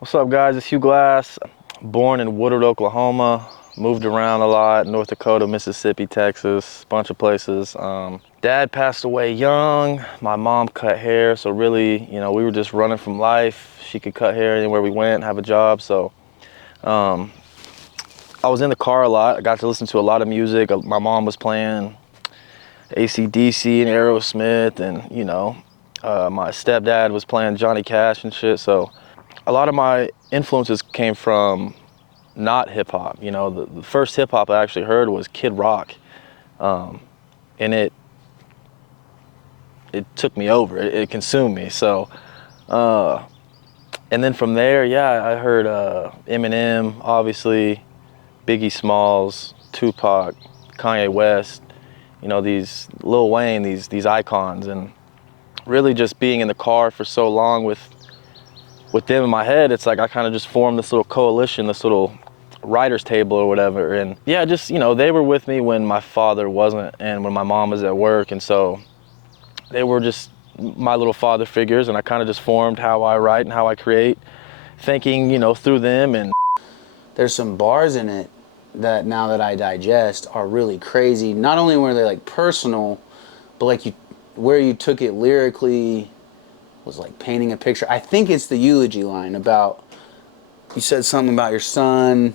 What's up, guys? It's Hugh Glass. Born in Woodward, Oklahoma. Moved around a lot, North Dakota, Mississippi, Texas, bunch of places. Dad passed away young. My mom cut hair, so really, we were just running from life. She could cut hair anywhere we went, have a job, so I was in the car a lot. I got to listen to a lot of music. My mom was playing AC/DC and Aerosmith, and my stepdad was playing Johnny Cash and shit, so a lot of my influences came from not hip hop. The first hip hop I actually heard was Kid Rock, and it took me over. It consumed me. So, and then from there, yeah, I heard Eminem, obviously, Biggie Smalls, Tupac, Kanye West. These Lil Wayne, these icons, and really just being in the car for so long with them in my head, it's like I kind of just formed this little coalition, this little writer's table or whatever. And yeah, just, they were with me when my father wasn't and when my mom was at work. And so they were just my little father figures, and I kind of just formed how I write and how I create, thinking, through them. And there's some bars in it that now that I digest are really crazy. Not only were they like personal, but like where you took it lyrically was like painting a picture. I think it's the eulogy line about, you said something about your son,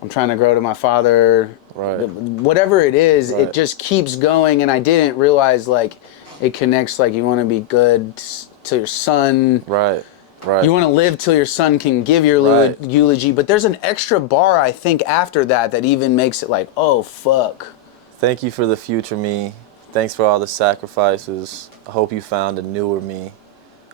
I'm trying to grow to my father. Right. Whatever it is, right. It just keeps going, and I didn't realize like it connects, like you want to be good to your son. Right. Right. You want to live till your son can give your eulogy, but there's an extra bar, I think, after that even makes it like, oh, fuck. Thank you for the future me. Thanks for all the sacrifices. I hope you found a newer me.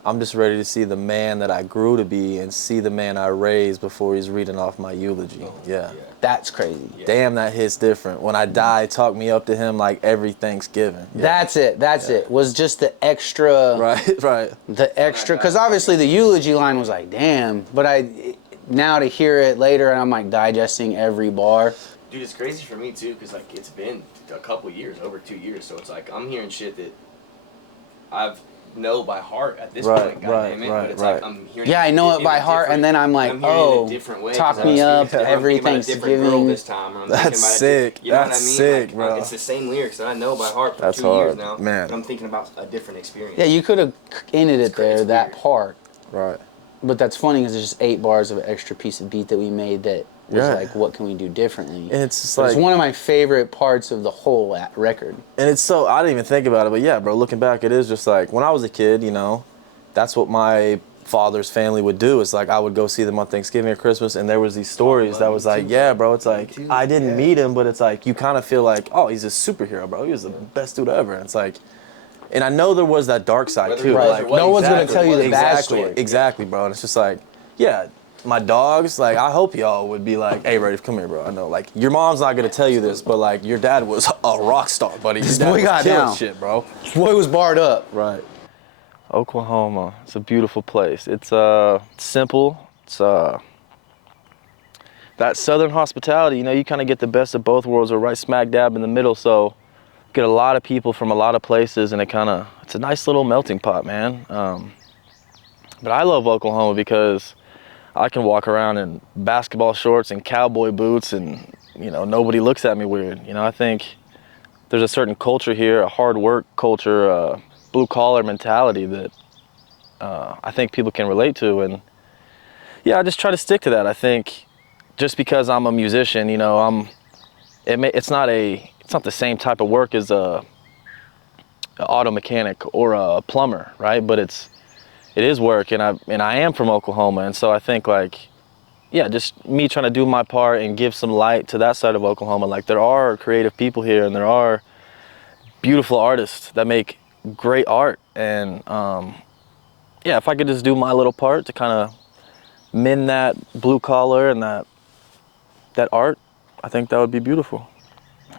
I'm just ready to see the man that I grew to be and see the man I raised before he's reading off my eulogy. Yeah. That's crazy. Yeah. Damn, that hits different. When I die, talk me up to him like every Thanksgiving. Yeah. That's it. Was just the extra. Right. The extra, because obviously the eulogy line was like, damn. But now to hear it later, and I'm like digesting every bar. Dude, it's crazy for me too, because like it's been a couple years, over 2 years, so it's like I'm hearing shit that I've know by heart at this point, goddamn it. But it's like I'm hearing. Yeah, I know it by heart, and then I'm like, oh, talk me up every Thanksgiving. This time, or I'm That's sick. You know That's what I mean? sick, like, bro. It's the same lyrics that I know by heart for That's 2 hard, years now. man. But I'm thinking about a different experience. Yeah, you could have ended it there, that weird. part. Right. But that's funny because there's just 8 bars of an extra piece of beat that we made that was like, what can we do differently? And it's just like, it's one of my favorite parts of the whole record. And it's so, I didn't even think about it, but yeah, bro, looking back, it is just like, when I was a kid, that's what my father's family would do. It's like I would go see them on Thanksgiving or Christmas, and there was these stories that was like, yeah, bro, it's like I didn't meet him, but it's like you kind of feel like, oh, he's a superhero, bro. He was the best dude ever. And it's like, and I know there was that dark side too. Right. Like, no one's gonna tell you the bad story. Exactly, bro. And it's just like, yeah, my dogs, like I hope y'all would be like, hey, Rafe, come here, bro. I know, like your mom's not gonna tell you this, but like your dad was a rock star, buddy. This boy got down. Shit, bro. This boy was barred up. Right. Oklahoma, it's a beautiful place. It's simple. It's that southern hospitality. You kind of get the best of both worlds. We're right smack dab in the middle, so get a lot of people from a lot of places, and it's a nice little melting pot, man. But I love Oklahoma because I can walk around in basketball shorts and cowboy boots, and nobody looks at me weird. I think there's a certain culture here, a hard work culture. Blue collar mentality that I think people can relate to, and yeah, I just try to stick to that. I think just because I'm a musician, it's not the same type of work as a auto mechanic or a plumber, right? But it is work, and I am from Oklahoma, and so I think like, yeah, just me trying to do my part and give some light to that side of Oklahoma. Like there are creative people here, and there are beautiful artists that make great art, and yeah, if I could just do my little part to kind of mend that blue collar and that art, I think that would be beautiful.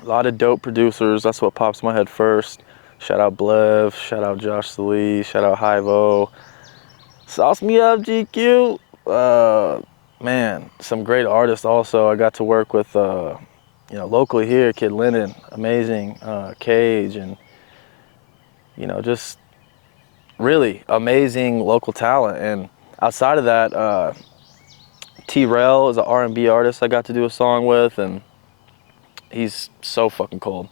A lot of dope producers, that's what pops in my head first. Shout out Blev, shout out Josh Salee, shout out Hyvo. Sauce me up, GQ. Man, some great artists also. I got to work with locally here, Kid Lennon, amazing, Cage, and just really amazing local talent. And outside of that, T-Rell is an R&B artist I got to do a song with, and he's so fucking cold.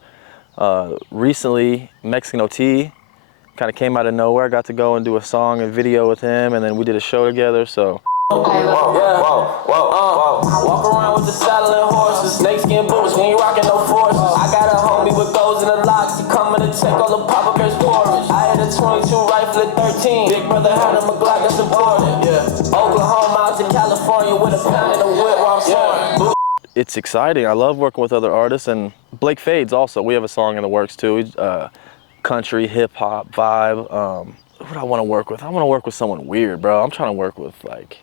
Recently, Mexican OT kind of came out of nowhere. I got to go and do a song and video with him, and then we did a show together, so. Walk around with the saddle and horses, snakeskin boots, we ain't rocking no forces. I got a homie with goals in the locks, he coming to take all the Papa Bear's porridge. I had a 22 rifle at 13, big brother had a McGlock that's important. Oklahoma out to California with a pound in the whip while I'm soaring. It's exciting. I love working with other artists, and Blake Fades also. We have a song in the works too. Country, hip hop vibe. Who do I want to work with? I want to work with someone weird, bro. I'm trying to work with like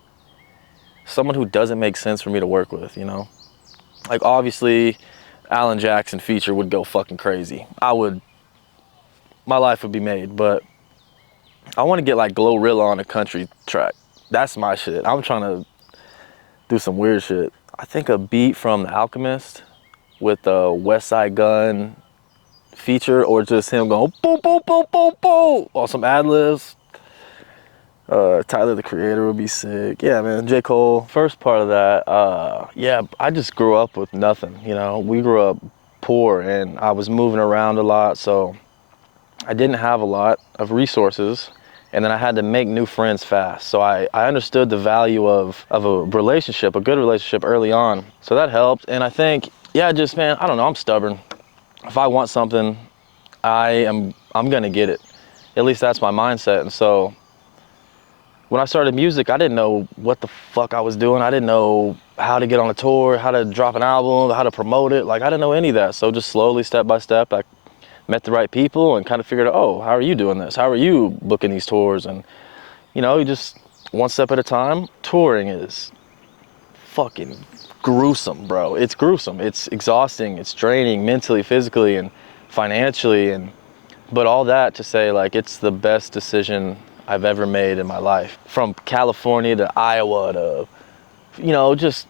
someone who doesn't make sense for me to work with, you know? Like obviously, Alan Jackson feature would go fucking crazy. My life would be made, but I want to get like Glorilla on a country track. That's my shit. I'm trying to do some weird shit. I think a beat from The Alchemist with the West Side Gun feature, or just him going boom, boom, boom, boom, boom, or some ad-libs. Tyler, the Creator, would be sick. Yeah, man, J. Cole. First part of that, yeah, I just grew up with nothing, you know? We grew up poor, and I was moving around a lot, so I didn't have a lot of resources, and then I had to make new friends fast. So I understood the value of a relationship, a good relationship early on. So that helped, and I think, yeah, just, man, I don't know, I'm stubborn. If I want something, I'm gonna get it. At least that's my mindset, and so when I started music, I didn't know what the fuck I was doing. I didn't know how to get on a tour, how to drop an album, how to promote it. Like, I didn't know any of that. So just slowly, step by step, I met the right people and kind of figured out, oh, how are you doing this? How are you booking these tours? And, you know, you just one step at a time. Touring is fucking gruesome, bro. It's gruesome. It's exhausting. It's draining mentally, physically, and financially. But all that to say, like, it's the best decision I've ever made in my life. From California to Iowa to, you know, just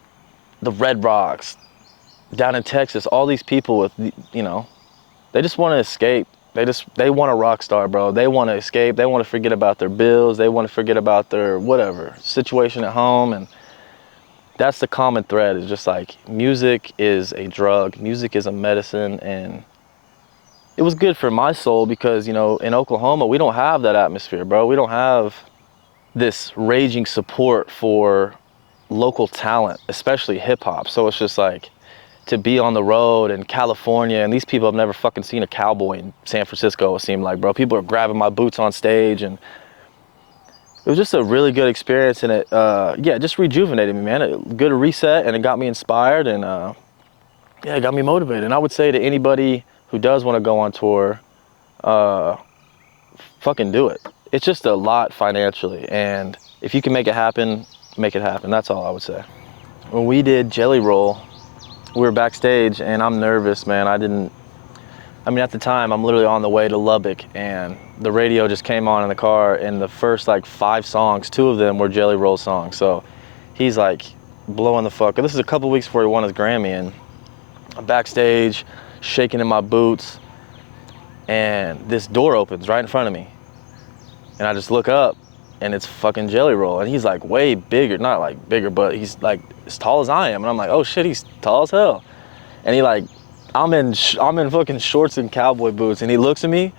the Red Rocks, down in Texas, all these people with, you know, they just want to escape. They want a rock star, bro. They want to escape. They want to forget about their bills. They want to forget about their whatever situation at home. And that's the common thread, is just like, music is a drug. Music is a medicine, and it was good for my soul because, you know, in Oklahoma, we don't have that atmosphere, bro. We don't have this raging support for local talent, especially hip hop. So it's just like, to be on the road in California, and these people have never fucking seen a cowboy in San Francisco, it seemed like, bro. People are grabbing my boots on stage, and it was just a really good experience, and it, yeah, it just rejuvenated me, man. A good reset, and it got me inspired, and yeah, it got me motivated. And I would say to anybody who does want to go on tour, fucking do it. It's just a lot financially, and if you can make it happen, make it happen. That's all I would say. When we did Jelly Roll, we were backstage, and I'm nervous, man. I mean, at the time, I'm literally on the way to Lubbock, and the radio just came on in the car, and the first like 5 songs, 2 of them were Jelly Roll songs. So he's like blowing the fuck. This is a couple weeks before he won his Grammy, and I'm backstage, shaking in my boots, and this door opens right in front of me. And I just look up, and it's fucking Jelly Roll. And he's like way bigger, not like bigger, but he's like as tall as I am. And I'm like, oh shit, he's tall as hell. And he like, I'm in fucking shorts and cowboy boots, and he looks at me,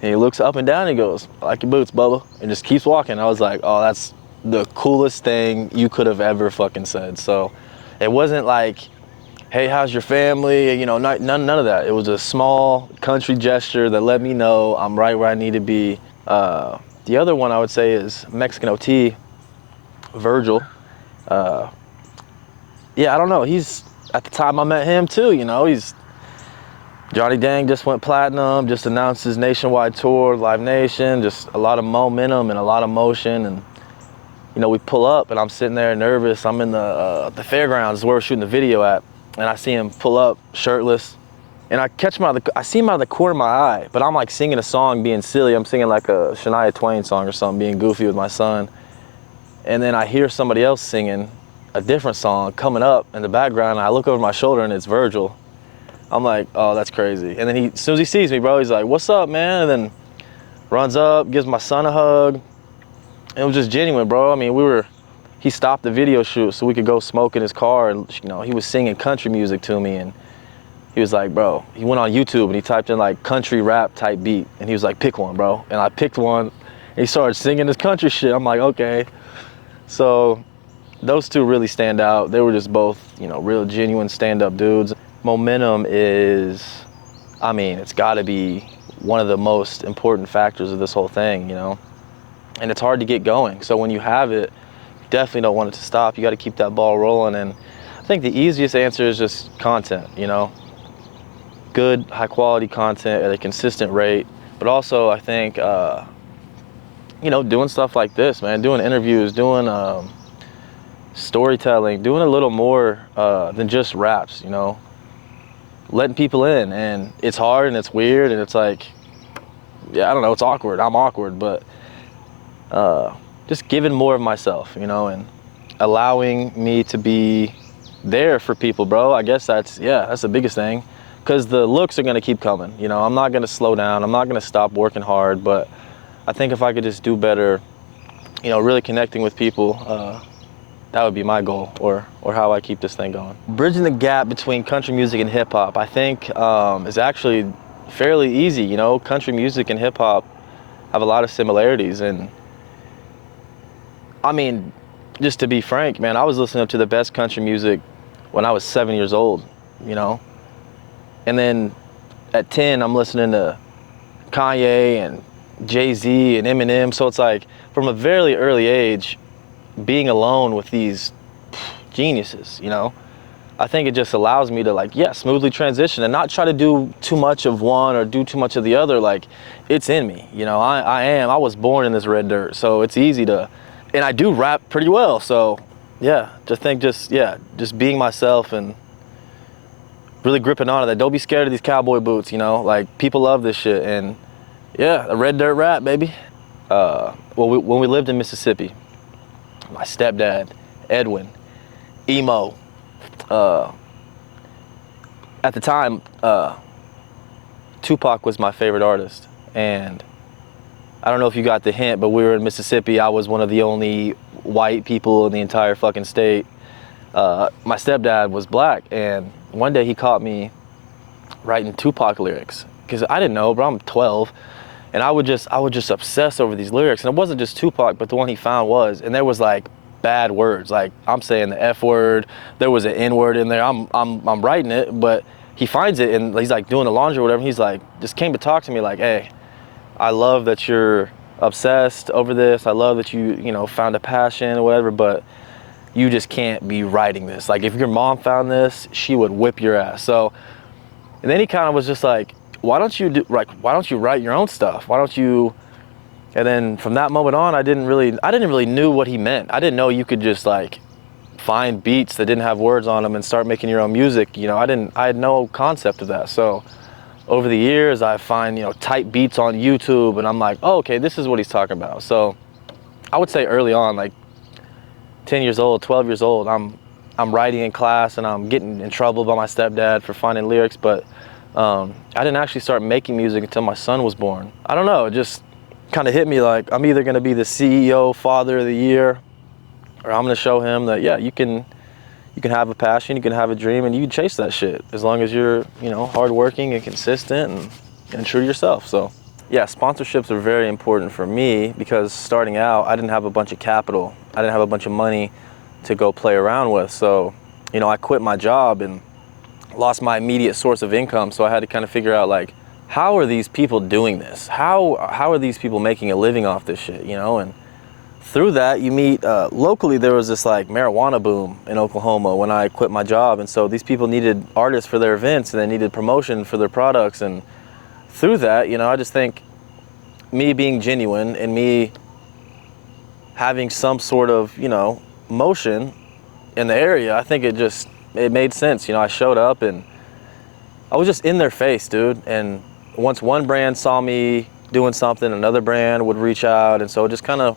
and he looks up and down, and he goes, I like your boots, Bubba, and just keeps walking. I was like, oh, that's the coolest thing you could have ever fucking said. So it wasn't like, hey, how's your family? You know, none of that. It was a small country gesture that let me know I'm right where I need to be. The other one I would say is Mexican OT, Virgil. Yeah, I don't know. He's, at the time I met him too, you know, Johnny Dang just went platinum, just announced his nationwide tour, Live Nation, just a lot of momentum and a lot of motion. And, you know, we pull up, and I'm sitting there nervous. I'm in the fairgrounds where we're shooting the video at, and I see him pull up shirtless, and I see him out of the corner of my eye, but I'm like singing a song, being silly. I'm singing like a Shania Twain song or something, being goofy with my son. And then I hear somebody else singing a different song coming up in the background, and I look over my shoulder, and it's Virgil. I'm like, oh, that's crazy. And then as soon as he sees me, bro, he's like, what's up, man? And then runs up, gives my son a hug. It was just genuine, bro. I mean, he stopped the video shoot so we could go smoke in his car, and you know, he was singing country music to me, and he was like, bro, he went on YouTube and he typed in like country rap type beat, and he was like, pick one, bro. And I picked one, and he started singing this country shit. I'm like, okay. So those two really stand out. They were just both, you know, real genuine stand-up dudes. Momentum is, I mean, it's gotta be one of the most important factors of this whole thing, you know? And it's hard to get going. So when you have it, you definitely don't want it to stop. You gotta keep that ball rolling. And I think the easiest answer is just content, you know? Good, high quality content at a consistent rate. But also I think, you know, doing stuff like this, man, doing interviews, doing storytelling, doing a little more than just raps, you know? Letting people in, and it's hard and it's weird and it's like, yeah, I don't know, it's awkward. I'm awkward, but just giving more of myself, you know, and allowing me to be there for people, bro. I guess that's the biggest thing, because the looks are gonna keep coming, you know. I'm not gonna slow down. I'm not gonna stop working hard, but I think if I could just do better, you know, really connecting with people, that would be my goal, or how I keep this thing going. Bridging the gap between country music and hip hop, I think, is actually fairly easy. You know, country music and hip hop have a lot of similarities, and I mean, just to be frank, man, I was listening to the best country music when I was 7 years old, you know, and then at 10, I'm listening to Kanye and Jay-Z and Eminem. So it's like, from a very early age, being alone with these geniuses, you know, I think it just allows me to, like, yeah, smoothly transition and not try to do too much of one or do too much of the other. Like, it's in me, you know. I was born in this red dirt, so it's easy to, and I do rap pretty well. So yeah, just being myself and really gripping on to that. Don't be scared of these cowboy boots, you know. Like, people love this shit, and yeah, a red dirt rap, baby. When we lived in Mississippi, my stepdad, Edwin, emo. At the time, Tupac was my favorite artist, and I don't know if you got the hint, but we were in Mississippi. I was one of the only white people in the entire fucking state. My stepdad was black, and one day he caught me writing Tupac lyrics, because I didn't know, bro. I'm 12. And I would just obsess over these lyrics. And it wasn't just Tupac, but the one he found was, and there was like bad words. Like, I'm saying the F word, there was an N word in there. I'm writing it, but he finds it, and he's like doing the laundry or whatever. And he's like, just came to talk to me like, hey, I love that you're obsessed over this. I love that you know, found a passion or whatever, but you just can't be writing this. Like, if your mom found this, she would whip your ass. So, and then he kind of was just like, why don't you write your own stuff? Why don't you? And then from that moment on, I didn't really knew what he meant. I didn't know you could just like find beats that didn't have words on them and start making your own music. You know, I had no concept of that. So over the years, I find, you know, type beats on YouTube, and I'm like, oh, okay, this is what he's talking about. So I would say early on, like 10 years old, 12 years old, I'm writing in class, and I'm getting in trouble by my stepdad for finding lyrics, but I didn't actually start making music until my son was born. I don't know, it just kind of hit me like, I'm either gonna be the CEO Father of the Year, or I'm gonna show him that, yeah, you can have a passion, you can have a dream, and you can chase that shit as long as you're, you know, hardworking and consistent and true to yourself. So yeah, sponsorships are very important for me, because starting out, I didn't have a bunch of capital. I didn't have a bunch of money to go play around with. So, you know, I quit my job and lost my immediate source of income. So I had to kind of figure out, like, how are these people doing this? How are these people making a living off this shit, you know? And through that, you meet, locally there was this like marijuana boom in Oklahoma when I quit my job. And so these people needed artists for their events, and they needed promotion for their products. And through that, you know, I just think me being genuine and me having some sort of, you know, motion in the area, I think it made sense. You know, I showed up and I was just in their face, dude. And once one brand saw me doing something, another brand would reach out. And so it just kind of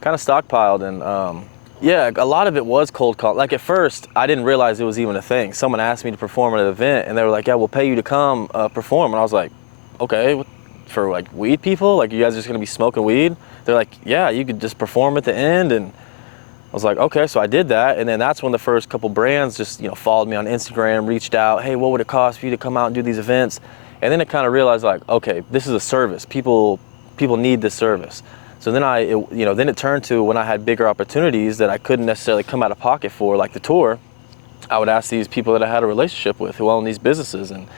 stockpiled. And yeah, a lot of it was cold call. Like, at first, I didn't realize it was even a thing. Someone asked me to perform at an event, and they were like, yeah, we'll pay you to come perform. And I was like, okay, for like weed people? Like, you guys are just gonna be smoking weed? They're like, yeah, you could just perform at the end. And was like, okay, so I did that, and then that's when the first couple brands just, you know, followed me on Instagram, reached out, hey, what would it cost for you to come out and do these events? And then it kind of realized, like, okay, this is a service. People need this service. So then then it turned to when I had bigger opportunities that I couldn't necessarily come out of pocket for, like the tour, I would ask these people that I had a relationship with who own these businesses, and,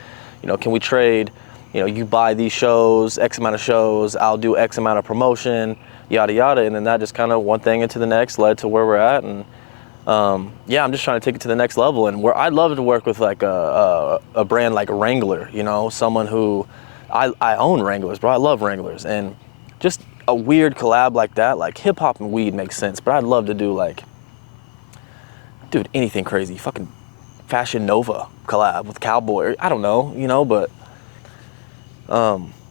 you know, can we trade? You know, you buy these shows, X amount of shows, I'll do X amount of promotion, yada, yada. And then that just kind of one thing into the next led to where we're at. And yeah, I'm just trying to take it to the next level. And where I'd love to work with like a brand like Wrangler, you know, someone who, I own Wranglers, bro. I love Wranglers. And just a weird collab like that, like hip hop and weed makes sense, but I'd love to do like, dude, anything crazy. Fucking Fashion Nova collab with Cowboy. I don't know, you know, but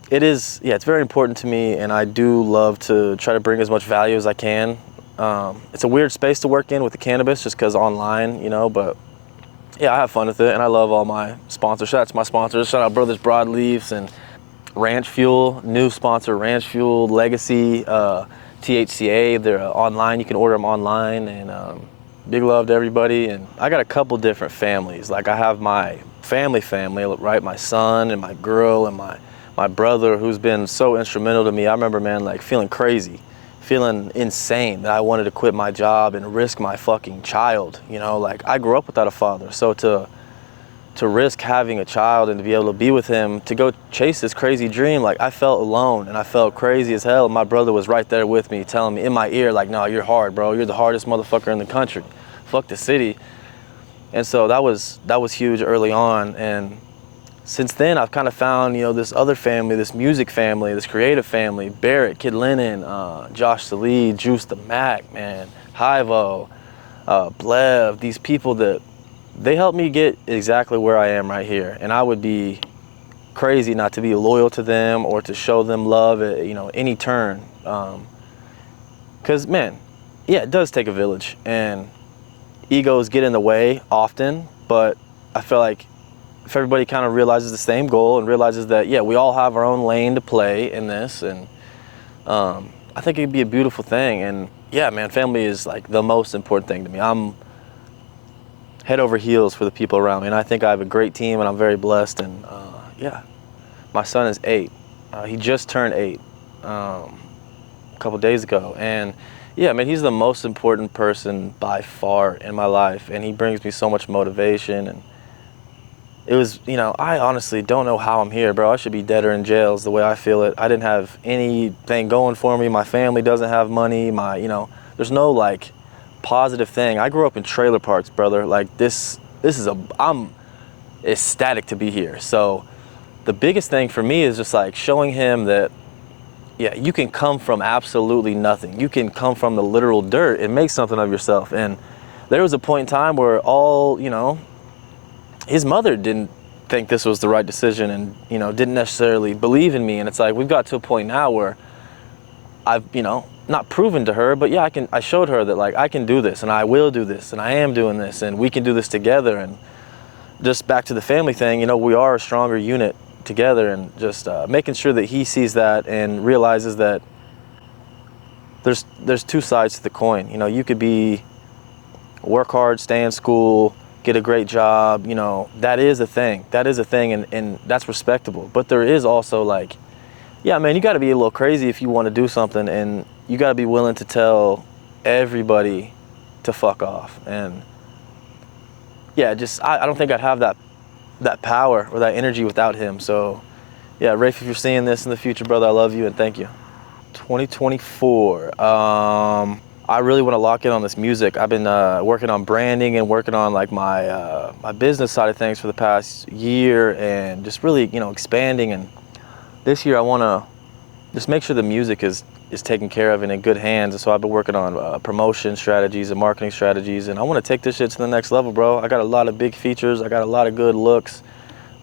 it's very important to me, and I do love to try to bring as much value as I can. It's a weird space to work in with the cannabis just because online, you know, but yeah, I have fun with it, and I love all my sponsors. Shout out to my sponsors. Shout out Brothers Broadleafs and Ranch Fuel, new sponsor, Ranch Fuel, Legacy, THCA. They're online. You can order them online, and big love to everybody. And I got a couple different families. Like I have my family, right? My son and my girl and my brother, who's been so instrumental to me. I remember, man, like feeling crazy, feeling insane that I wanted to quit my job and risk my fucking child. You know, like I grew up without a father. So to risk having a child and to be able to be with him, to go chase this crazy dream, like I felt alone and I felt crazy as hell. And my brother was right there with me, telling me in my ear, like, no, you're hard, bro. You're the hardest motherfucker in the country. Fuck the city. And so that was huge early on. And since then, I've kind of found, you know, this other family, this music family, this creative family, Barrett, Kid Lennon, Josh Salee, Juice the Mac, man, Hyvo, Blev, these people that they helped me get exactly where I am right here. And I would be crazy not to be loyal to them or to show them love at, you know, any turn. 'Cause man, yeah, it does take a village, and egos get in the way often, but I feel like if everybody kind of realizes the same goal and realizes that, yeah, we all have our own lane to play in this, and I think it'd be a beautiful thing. And yeah, man, family is like the most important thing to me. I'm head over heels for the people around me, and I think I have a great team, and I'm very blessed. And yeah, my son is 8. He just turned 8 a couple days ago, and yeah, man, he's the most important person by far in my life, and he brings me so much motivation. And it was, you know, I honestly don't know how I'm here, bro. I should be dead or in jail is the way I feel it. I didn't have anything going for me. My family doesn't have money. You know, there's no like positive thing. I grew up in trailer parks, brother. Like I'm ecstatic to be here. So the biggest thing for me is just like showing him that, yeah, you can come from absolutely nothing. You can come from the literal dirt and make something of yourself. And there was a point in time where you know, his mother didn't think this was the right decision and, you know, didn't necessarily believe in me. And it's like, we've got to a point now where I've, you know, not proven to her, but yeah, I showed her that like, I can do this and I will do this and I am doing this and we can do this together. And just back to the family thing, you know, we are a stronger unit together, and just making sure that he sees that and realizes that there's two sides to the coin. You know, you could work hard, stay in school, get a great job, you know, that is a thing, and that's respectable. But there is also like, yeah, man, you got to be a little crazy if you want to do something, and you got to be willing to tell everybody to fuck off. And yeah, just I don't think I'd have that power or that energy without him. So yeah, Rafe, if you're seeing this in the future, brother, I love you and thank you. 2024, I really want to lock in on this music. I've been working on branding and working on like my business side of things for the past year, and just really, you know, expanding. And this year I want to just make sure the music is taken care of and in good hands. And so I've been working on promotion strategies and marketing strategies, and I want to take this shit to the next level, bro. I got a lot of big features. I got a lot of good looks.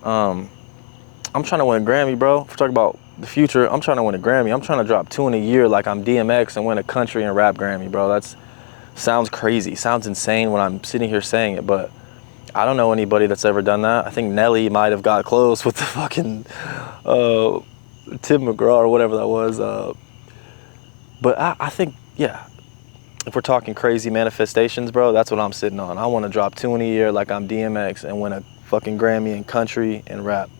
I'm trying to win a Grammy, bro. If we're talking about the future, I'm trying to win a Grammy. I'm trying to drop 2 in a year like I'm DMX and win a country and rap Grammy, bro. That sounds crazy. Sounds insane when I'm sitting here saying it, but I don't know anybody that's ever done that. I think Nelly might have got close with the fucking Tim McGraw or whatever that was. But I think, yeah, if we're talking crazy manifestations, bro, that's what I'm sitting on. I want to drop 2 in a year like I'm DMX and win a fucking Grammy in country and rap.